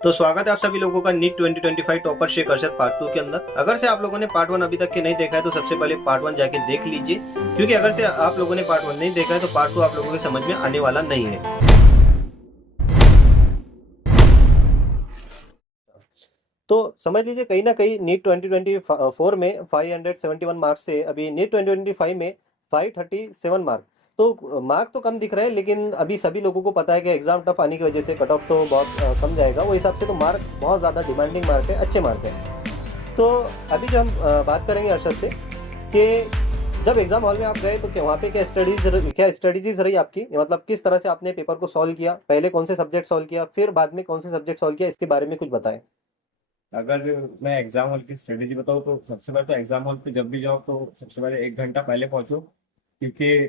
तो स्वागत है आप सभी लोगों का NEET 2025 topper Sheikh Arshad part 2 के अंदर। अगर से आप लोगों ने पार्ट 1 अभी तक के नहीं देखा है तो सबसे पहले पार्ट 1 जाके देख लीजिए, क्योंकि अगर से आप लोगों ने पार्ट 1 नहीं देखा है तो पार्ट 2 आप लोगों के समझ में आने वाला नहीं है। तो समझ लीजिए कहीं ना कहीं नीट 2024 में 571 मार्क्स से अभी नीट 2025 में 537 मार्क, तो मार्क तो कम दिख रहे हैं, लेकिन अभी सभी लोगों को पता है कि एग्जाम टफ आने की वजह से कट ऑफ तो बहुत कम जाएगा। वो हिसाब से तो मार्क बहुत ज़्यादा डिमांडिंग मार्क है, अच्छे मार्क है। तो अभी जो हम बात करेंगे अरशद से कि जब एग्जाम हॉल में आप गए तो क्या वहाँ पे क्या स्ट्रेटेजीज रही आपकी, मतलब किस तरह से आपने पेपर को सॉल्व किया, पहले कौन से सब्जेक्ट सॉल्व किया, फिर बाद में कौन से सब्जेक्ट सॉल्व किया, इसके बारे में कुछ बताएं। अगर मैं एग्जाम हॉल की स्ट्रेटेजी बताऊँ तो सबसे पहले तो एग्जाम हॉल पे जब भी जाओ तो सबसे पहले 1 घंटा पहले पहुंचो। क्योंकि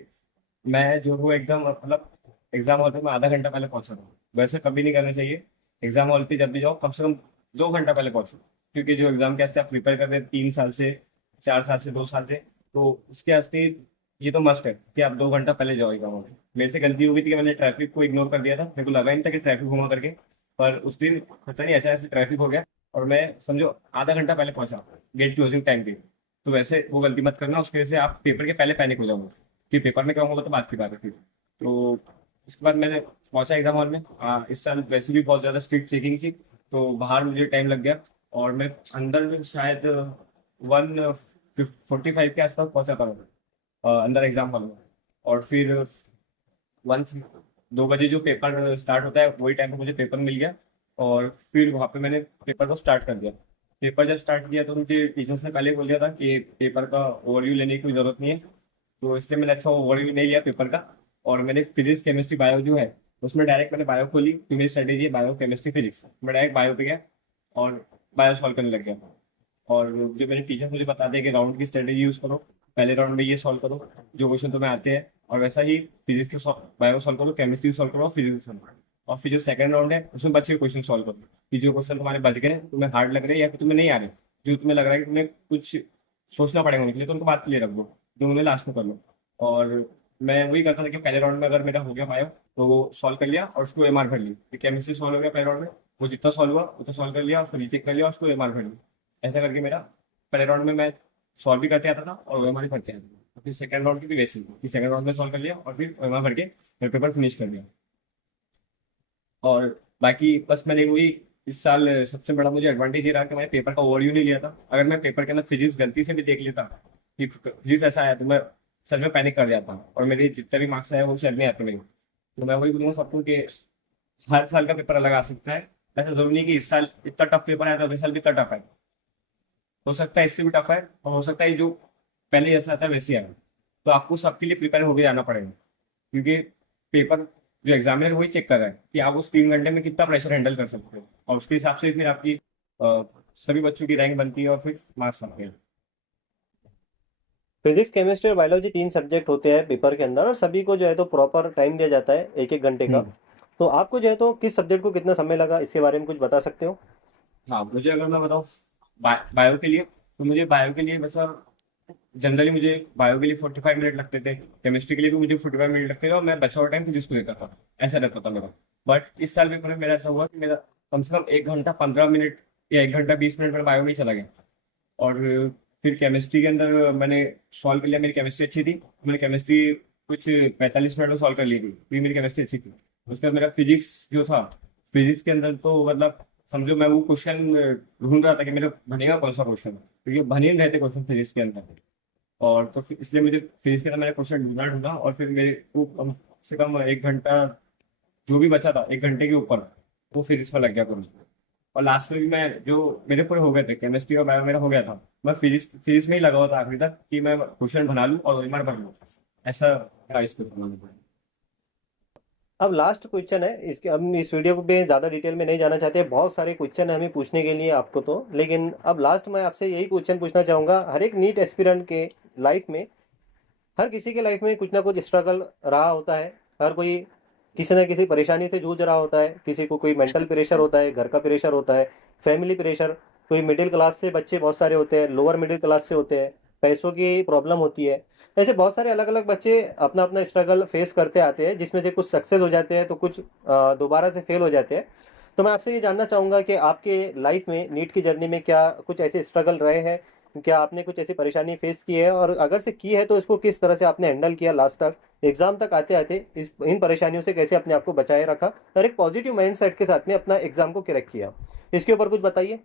मैं जो हूँ एकदम मतलब एग्जाम हॉल पे मैं आधा घंटा पहले पहुंच रहा हूँ। वैसे कभी नहीं करना चाहिए। एग्जाम हॉल पे जब भी जाओ कम से कम 2 घंटा पहले पहुंचो। क्योंकि जो एग्जाम के वास्ते आप प्रिपेयर कर रहे हैं 3 साल से, 4 साल से, 2 साल से, तो उसके वास्ते ये तो मस्ट है कि आप 2 घंटा पहले जाओ एग्जाम हॉल। मेरे से गलती हो गई थी कि मैंने ट्रैफिक को इग्नोर कर दिया था। मेरे को लगा ही नहीं था कि ट्रैफिक होगा करके। पर उस दिन पता नहीं ऐसा ऐसे ट्रैफिक हो गया और मैं समझो आधा घंटा पहले पहुंचा गेट क्लोजिंग टाइम पे। तो वैसे वो गलती मत करना, उसकी वजह से आप पेपर के पहले पैनिक हो जाओगे कि पेपर में क्या होगा तो बात की बात है फिर। तो उसके बाद मैंने पहुंचा एग्जाम हॉल में। इस साल वैसे भी बहुत ज़्यादा स्ट्रिक्ट चेकिंग थी, तो बाहर मुझे टाइम लग गया। और मैं अंदर में शायद 1:45 के आसपास पहुंचा था मैं, अंदर एग्जाम हॉल में। और फिर 2 बजे जो पेपर स्टार्ट होता है वही टाइम पे मुझे पेपर मिल गया। और फिर वहाँ पे मैंने पेपर को स्टार्ट कर दिया। पेपर जब स्टार्ट किया तो मुझे टीचर्स ने पहले बोल दिया था कि पेपर का ओवरव्यू लेने की कोई ज़रूरत नहीं है। तो इसलिए मैंने अच्छा ओवरव्यू नहीं लिया पेपर का। और मैंने फिजिक्स केमिस्ट्री बायो जो है उसमें डायरेक्ट मैंने बायो खोली, तो मेरी स्ट्रेटेजी है बायो केमिस्ट्री फिजिक्स। मैं डायरेक्ट बायो पे गया और बायो सॉल्व करने लग गया। और जो मेरे टीचर मुझे बताते हैं कि राउंड की स्ट्रेटेजी यूज करो, पहले राउंड में ये सॉल्व करो जो क्वेश्चन तुम्हें आते हैं, और वैसा ही फिजिक्स के बायो सॉल्व करो, केमिस्ट्री सॉल्व करो, फिजिक्स सॉल्व करो। और फिर जो सेकंड राउंड है उसमें बचे हुए क्वेश्चन सॉल्व करो कि जो क्वेश्चन तुम्हारे बच गए तुम्हें हार्ड लग रहे हैं या फिर तुम्हें नहीं आ रहे, जो तुम्हें लग रहा है कि तुम्हें कुछ सोचना पड़ेगा उनके लिए, तो उनको बात के लिए रख दो, जो उन्हें लास्ट में कर लो। और मैं वही करता था कि पहले राउंड में अगर मेरा हो गया बायो तो वो सॉल्व कर लिया और उसको एमआर भर ली। केमिस्ट्री सॉल्व हो गया पहले राउंड में, वो जितना सॉल्व हुआ उतना सॉल्व कर लिया, उसको रीचेक कर लिया, उसको एमआर भर लिया। ऐसा करके मेरा पहले राउंड में मैं सॉल्व भी करते आता था और ओएमआर भी करते आता था। फिर सेकंड राउंड की भी वैसे ही कि सेकंड राउंड में सॉल्व कर लिया और फिर ओएमआर भर के फिर पेपर फिनिश कर दिया। और बाकी बस मैंने वही इस साल सबसे बड़ा मुझे एडवांटेज ये रहा कि मैंने पेपर का ओवरव्यू नहीं लिया था। अगर मैं पेपर के अंदर फिजिक्स गलती से भी देख लेता कि फिजिक्स ऐसा आया तो मैं सच में पैनिक कर जाता और मेरे जितने भी मार्क्स आए वो शायद नहीं आते मेरे। तो मैं वही बोलूँगा सबको कि हर साल का पेपर अलग आ सकता है। ऐसा जरूरी नहीं कि इस साल इतना टफ पेपर आया तो अगले साल भी इतना टफ है। हो सकता है इससे भी टफ है और हो सकता है जो पहले जैसा आता है वैसे ही आए। तो आपको सबके लिए प्रिपेयर होके जाना पड़ेगा। क्योंकि पेपर जो एग्जामिनर वही चेक कर रहा है कि आप उस 3 घंटे में कितना प्रेशर हैंडल कर सकते हो, और उसके हिसाब से फिर आपकी सभी बच्चों की रैंक बनती है और फिर मार्क्स आते हैं। फिजिक्स केमिस्ट्री और बायोलॉजी 3 सब्जेक्ट होते हैं पेपर के अंदर, और सभी को जो है तो प्रॉपर टाइम दिया जाता है, 1-1 घंटे का। हम्म। तो आपको जो है तो किस सब्जेक्ट को कितना समय लगा, इसके बारे में कुछ बता सकते हो। हाँ, मुझे अगर मैं बताऊँ बायो के लिए, तो मुझे बायो के लिए वैसा जनरली मुझे बायो के लिए 45 मिनट लगते थे, केमिस्ट्री के लिए भी मुझे 45 मिनट लगते थे, और मैं बचा हुआ टाइम फिजिक्स को देता था। ऐसा रहता था मेरा। बट इस साल पेपर में मेरा ऐसा हुआ कि मेरा कम से कम 1 घंटा 15 मिनट या 1 घंटा 20 मिनट मेरा बायो में ही चला गया। और फिर केमिस्ट्री के अंदर मैंने सॉल्व कर लिया, मेरी केमिस्ट्री अच्छी थी, मैंने केमिस्ट्री कुछ 45 मिनट में सॉल्व कर ली थी, फिर मेरी केमिस्ट्री अच्छी थी। उसके बाद मेरा फिजिक्स जो था, फिजिक्स के अंदर तो मतलब समझो मैं वो क्वेश्चन ढूंढ रहा था कि मेरे बनेगा कौन सा क्वेश्चन, क्योंकि बन ही नहीं रहते क्वेश्चन फिजिक्स के अंदर। और तो फिर इसलिए मुझे फिजिक्स के अंदर मैंने क्वेश्चन ढूंढा ढूंढा और फिर मेरे को कम से कम 1 घंटा जो भी बचा था 1 घंटे के ऊपर वो फिजिक्स में लग गया पूरा। और लास्ट में भी मैं जो मेरे पूरे हो गए थे, केमिस्ट्री और बायो मेरा हो गया था, मैं फिजिक्स फिजिक्स में ही लगा हुआ था आखिरी तक कि मैं क्वेश्चन बना लूँ और ओएमआर भर लूँ। ऐसा था इस पेपर में। अब लास्ट क्वेश्चन है इसके, हम इस वीडियो पे ज़्यादा डिटेल में नहीं जाना चाहते, बहुत सारे क्वेश्चन है हमें पूछने के लिए आपको तो, लेकिन अब लास्ट में आपसे यही क्वेश्चन पूछना चाहूँगा। हर एक नीट एस्पिरेंट के लाइफ में, हर किसी के लाइफ में कुछ ना कुछ स्ट्रगल रहा होता है। हर कोई किसी न किसी परेशानी से जूझ रहा होता है, किसी को कोई मेंटल प्रेशर होता है, घर का प्रेशर होता है, फैमिली प्रेशर, कोई मिडिल क्लास से बच्चे बहुत सारे होते हैं, लोअर मिडिल क्लास से होते हैं, पैसों की प्रॉब्लम होती है। ऐसे बहुत सारे अलग अलग बच्चे अपना अपना स्ट्रगल फेस करते आते हैं, जिसमें से कुछ सक्सेस हो जाते हैं तो कुछ दोबारा से फेल हो जाते हैं। तो मैं आपसे ये जानना चाहूँगा कि आपके लाइफ में नीट की जर्नी में क्या कुछ ऐसे स्ट्रगल रहे हैं? क्या आपने कुछ ऐसी परेशानी फेस की है, और अगर से की है तो इसको किस तरह से आपने हैंडल किया लास्ट तक? एग्ज़ाम तक आते-आते इस इन परेशानियों से कैसे अपने आप को बचाए रखा और एक पॉजिटिव माइंडसेट के साथ में अपना एग्ज़ाम को क्रैक किया? इसके ऊपर कुछ बताइए।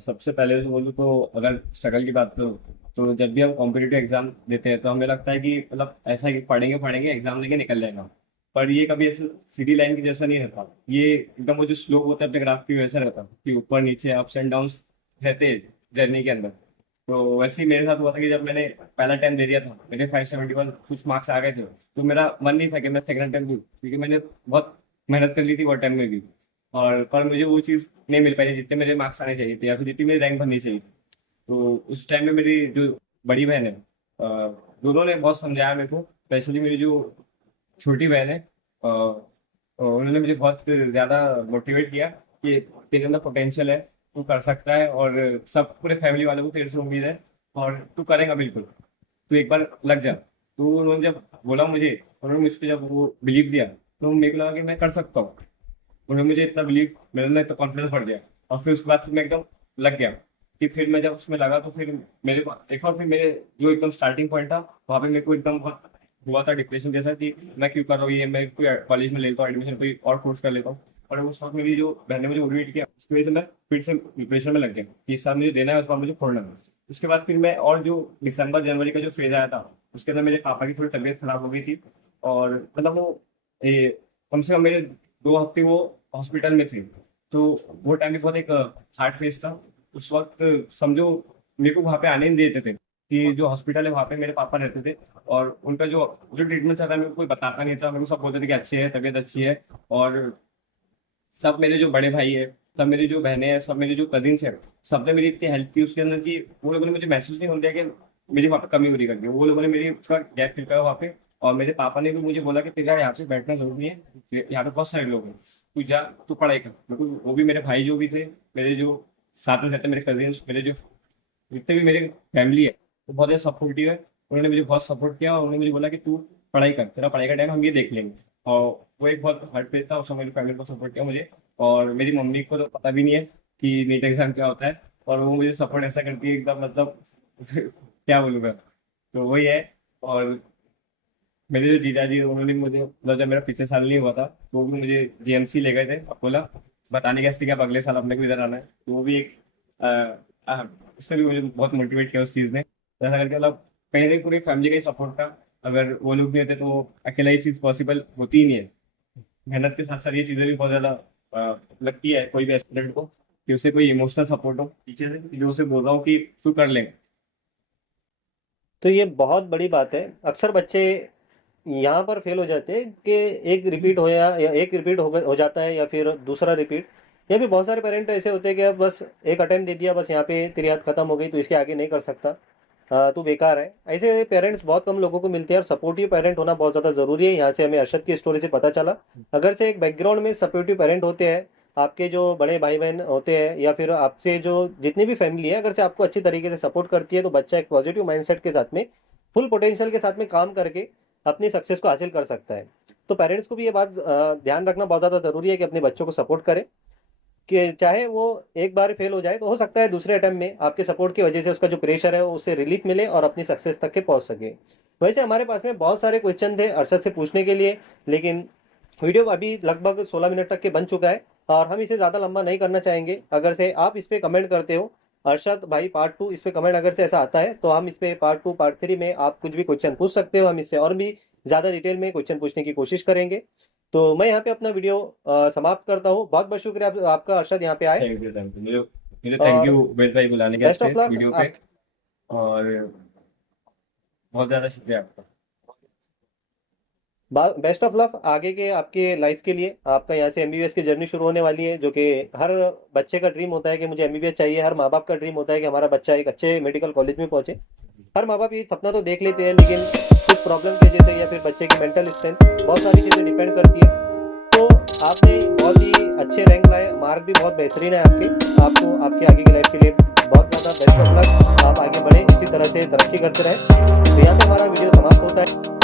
सबसे पहले तो बोलूँ तो अगर स्ट्रगल की बात करूँ तो जब भी हम कॉम्पिटिटिव एग्जाम देते हैं तो हमें लगता है कि मतलब ऐसा है कि पढ़ेंगे पढ़ेंगे एग्जाम देके निकल जाएगा। पर ये कभी ऐसे सीधी लाइन की जैसा नहीं रहता, ये एकदम वो जो स्लोप होता है अपने ग्राफ की वैसा रहता कि ऊपर नीचे अप्स एंड डाउन रहते हैं जर्नी के अंदर। तो वैसे ही मेरे साथ हुआ था कि जब मैंने पहला टाइम दे दिया था, मेरे 571 कुछ मार्क्स आ गए थे, तो मेरा मन नहीं था कि मैं सेकंड टाइम दूँ, क्योंकि मैंने बहुत मेहनत कर ली थी वो टाइम में भी। और पर मुझे वो चीज़ नहीं मिल पाई जितने मेरे मार्क्स आने चाहिए थे या फिर जितनी मेरी रैंक बननी चाहिए थी। तो उस टाइम में मेरी जो बड़ी बहन है, दोनों ने बहुत समझाया मेरे को। स्पेशली मेरी जो छोटी बहन है, उन्होंने मुझे बहुत ज़्यादा मोटिवेट किया कि तेरे अंदर पोटेंशियल है, तू कर सकता है, और सब पूरे फैमिली वालों को तेरे से उम्मीद है और तू करेगा बिल्कुल, तू एक बार लग जा। तो उन्होंने जब बोला मुझे, उन्होंने मुझ पर जब वो बिलीव दिया, तो मेरे को लगा कि मैं कर सकता हूँ। उन्होंने मुझे इतना बिलीव, मेरे अंदर इतना कॉन्फिडेंस बढ़ गया, और फिर उसके बाद से मैं एकदम लग गया कि फिर मैं जब उसमें लगा तो फिर मेरे एक और फिर मेरे जो एकदम स्टार्टिंग पॉइंट था, वहाँ पे मेरे को एकदम बहुत हुआ था डिप्रेशन जैसा कि मैं क्यों कर रहा हूँ ये, मैं कोई कॉलेज में ले लेता हूँ एडमिशन, कोई और कोर्स कर लेता हूँ। और उस वक्त मेरी जो बहन ने मुझे मोटिवेट किया, उसकी वजह से मैं फिर से डिप्रेशन में लग गया कि इस साल मुझे देना है, उस बार मुझे छोड़ना है। उसके बाद फिर मैं, और जो दिसंबर जनवरी का जो फेज आया था, उसके अंदर मेरे पापा की थोड़ी तबीयत खराब हो गई थी, और मतलब वो कम से कम मेरे 2 हफ्ते वो हॉस्पिटल में थे। तो वो टाइम भी बहुत एक हार्ड फेज था। उस वक्त समझो मेरे को वहाँ पे आने नहीं देते थे, कि जो हॉस्पिटल है वहाँ पे मेरे पापा रहते थे, और उनका जो जो ट्रीटमेंट चल रहा है मेरे को कोई बताता नहीं था। मेरे को सब बोलते थे कि अच्छी है, तबीयत अच्छी है। और सब मेरे जो बड़े भाई है, सब मेरी जो बहनें हैं, सब मेरे जो कजिन्स हैं, सबने मेरी इतनी हेल्प की उसके अंदर कि वो लोगों ने मुझे महसूस नहीं होने दिया कि मेरी वहाँ पे कमी हो रही करके। वो लोगों ने मेरी उसका गैप फिल करा वहाँ पे। और मेरे पापा ने भी मुझे बोला कि तेरा यहाँ पे बैठना जरूरी है, यहाँ पे बहुत सारे लोग हैं, तू जा, तू पढ़ाई कर। बिल्कुल, वो भी मेरे भाई जो भी थे, मेरे जो साथ में रहते मेरे कजिन्स, मेरे जो जितने भी मेरे फैमिली है, वो बहुत ज़्यादा सपोर्टिव है। उन्होंने मुझे बहुत सपोर्ट किया, और उन्होंने मुझे बोला कि तू पढ़ाई कर, तेरा पढ़ाई का टाइम हम ये देख लेंगे। और वो एक बहुत हार्ड पेज था, उसमें मेरी फैमिली को सपोर्ट किया मुझे। और मेरी मम्मी को तो पता भी नहीं है कि नीट एग्जाम क्या होता है, और वो मुझे सपोर्ट ऐसा करती है एकदम, मतलब क्या बोलूँ मैं। तो वही है। और मेरे जो जीजा जी, उन्होंने मुझे, मतलब जब मेरा पिछले साल नहीं हुआ था, तो वो भी मुझे जीएमसी ले गए थे अकोला, बताने के वास्ते कि अब अगले साल अपने को इधर आना है। तो वो भी एक उसने भी मुझे बहुत मोटिवेट किया उस चीज़ ने। तो ऐसा करके मतलब कहीं ना कहीं पूरी फैमिली का ही सपोर्ट था। अगर वो लोग नहीं होते तो अकेला ये चीज़ पॉसिबल होती ही नहीं है। मेहनत के साथ साथ ये चीज़ें भी बहुत ज़्यादा लगती है कोई भी एस्पिरेंट को, कि उसे कोई इमोशनल सपोर्ट हो पीछे से, जो उसे बोल रहा हूँ कि तू कर ले। तो ये बहुत बड़ी बात है। अक्सर बच्चे यहाँ पर फेल हो जाते हैं कि एक रिपीट हो, या एक रिपीट हो जाता है, या फिर दूसरा रिपीट। या फिर बहुत सारे पेरेंट ऐसे होते हैं कि अब बस एक अटेम्प्ट दे दिया, बस यहाँ पे तेरी याद खत्म हो गई, तो इसके आगे नहीं कर सकता, तू बेकार है। ऐसे पेरेंट्स बहुत कम लोगों को मिलते हैं, और सपोर्टिव पेरेंट होना बहुत ज़्यादा ज़रूरी है। यहाँ से हमें अरशद की स्टोरी से पता चला, अगर से एक बैकग्राउंड में सपोर्टिव पेरेंट होते हैं, आपके जो बड़े भाई बहन होते हैं, या फिर आपसे जो जितनी भी फैमिली है, अगर से आपको अच्छी तरीके से सपोर्ट करती है, तो बच्चा एक पॉजिटिव माइंडसेट के साथ में, फुल पोटेंशियल के साथ में काम करके अपनी सक्सेस को हासिल कर सकता है। तो पेरेंट्स को भी ये बात ध्यान रखना बहुत ज़्यादा ज़रूरी है कि अपने बच्चों को सपोर्ट करें, कि चाहे वो एक बार फेल हो जाए तो हो सकता है दूसरे अटेम्प्ट में आपके सपोर्ट की वजह से उसका जो प्रेशर है उससे रिलीफ मिले और अपनी सक्सेस तक के पहुंच सके। वैसे हमारे पास में बहुत सारे क्वेश्चन थे अरशद से पूछने के लिए, लेकिन वीडियो अभी लगभग 16 मिनट तक के बन चुका है, और हम इसे ज़्यादा लंबा नहीं करना चाहेंगे। अगर से आप इस पर कमेंट करते हो अरशद भाई पार्ट 2, इस पे कमेंट अगर से ऐसा आता है, तो हम इस पे पार्ट 2 पार्ट 3 में आप कुछ भी क्वेश्चन पूछ सकते हो, हम इससे और भी ज़्यादा डिटेल में क्वेश्चन पूछने की कोशिश करेंगे। तो मैं यहाँ पे अपना वीडियो समाप्त करता हूँ। बहुत बहुत शुक्रिया आपका अरशद यहाँ पे आए, थैंक यू, थैंक यू। मुझे मुझे थैंक और यू वेद भाई बुलाने के बेस्ट वास्ते ऑफ लक वीडियो पे। आप। और बहुत ज़्यादा शुक्रिया आपका। बेस्ट ऑफ लक आगे के आपके लाइफ के लिए। आपका यहाँ से एमबीबीएस की जर्नी शुरू होने वाली है, जो कि हर बच्चे का ड्रीम होता है कि मुझे एमबीबीएस चाहिए। हर माँ बाप का ड्रीम होता है कि हमारा बच्चा एक अच्छे मेडिकल कॉलेज में पहुंचे। हर माँ बाप ये सपना तो देख लेते हैं, लेकिन कुछ प्रॉब्लम की वजह से या फिर बच्चे की मेंटल स्ट्रेंथ, बहुत सारी चीज़ें डिपेंड करती है। तो आपने बहुत ही अच्छे रैंक लाए, मार्क भी बहुत बेहतरीन है आपके। आपको आपके आगे की लाइफ के लिए बहुत ज़्यादा बेस्ट ऑफ लक। आप आगे बढ़े, इसी तरह से तरक्की करते रहें। तो यहाँ से हमारा वीडियो समाप्त होता है।